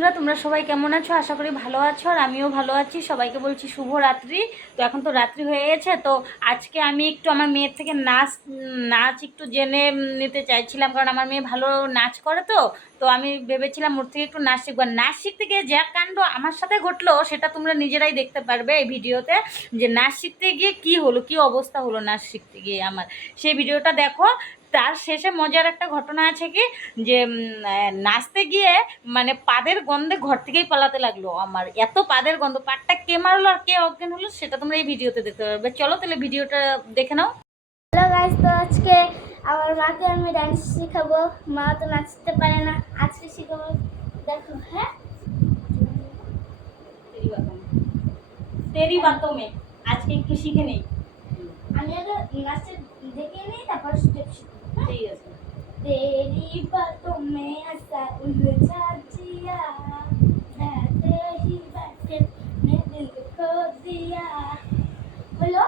বন্ধুরা, তোমরা সবাই কেমন আছো? আশা করি ভালো আছো, আর আমিও ভালো আছি। সবাইকে বলছি শুভ রাত্রি। তো এখন তো রাত্রি হয়ে গেছে, তো আজকে আমি একটু আমার মেয়ের থেকে নাচ নাচ একটু জেনে নিতে চাইছিলাম, কারণ আমার মেয়ে ভালো নাচ করে তো। তো আমি ভেবেছিলাম ওর থেকে একটু নাচ শিখব। নাচ শিখতে গিয়ে যা কাণ্ড আমার সাথে ঘটলো, সেটা তোমরা নিজেরাই দেখতে পারবে এই ভিডিওতে, যে নাচ শিখতে গিয়ে কি হলো, কি অবস্থা হলো নাচ শিখতে গিয়ে আমার। সেই ভিডিওটা দেখো তার শেষে মজার একটা ঘটনা আছে কি? যে নাচতে গিয়ে মানে পাদের গন্ধে ঘর থেকেই পালাতে লাগল আমার। এত পাদের গন্ধ পাটটা কে মারলো আর কে অজ্ঞান হলো সেটা তোমরা এই ভিডিওতে দেখতে পারবে। চলো তাহলে ভিডিওটা দেখে নাও। হ্যালো গাইস তো আজকে আমার মাকে আমি ডান্স শেখাবো। মা তো নাচতে পারে না আজকে শেখাবো। দেখো হ্যাঁ? তেরি তেরি বাতমে আজকে একটু শিখে নেই। আমি আগে নাচে দেখে নিই তারপর স্টেপ শিখব। হ্যাঁ? तेरी बातों में ऐसा उलझा जिया बैठे ही बैठे मैं दिल खो दिया হলো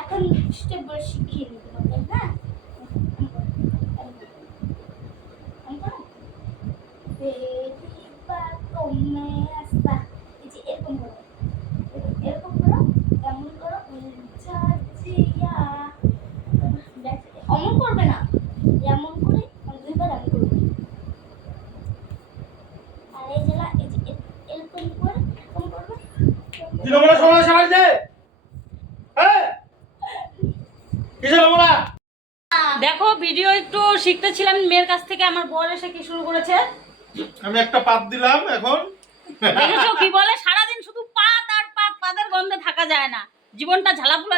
এখন স্টেপ গুলো শিখিয়ে দিতে হবে হ্যাঁ तेरी बातों में ऐसा এই যে এরকম করো এমন করে দুইবার আমি করব। আর এই যে এই যে এরকম করে এরকম করবে। তৃণমূলের সমাজ সমাজে হ্যাঁ? আমরা দেখো ভিডিও একটু শিখতেছিলাম মেয়ের কাছ থেকে আমার বর এসে কি শুরু করেছে? আমি একটা পাত দিলাম এখন। দেখেছ কি বলে? সারাদিন শুধু পাত আর পাত পাদের গন্ধে থাকা যায় না। জীবনটা ঝালাপুলা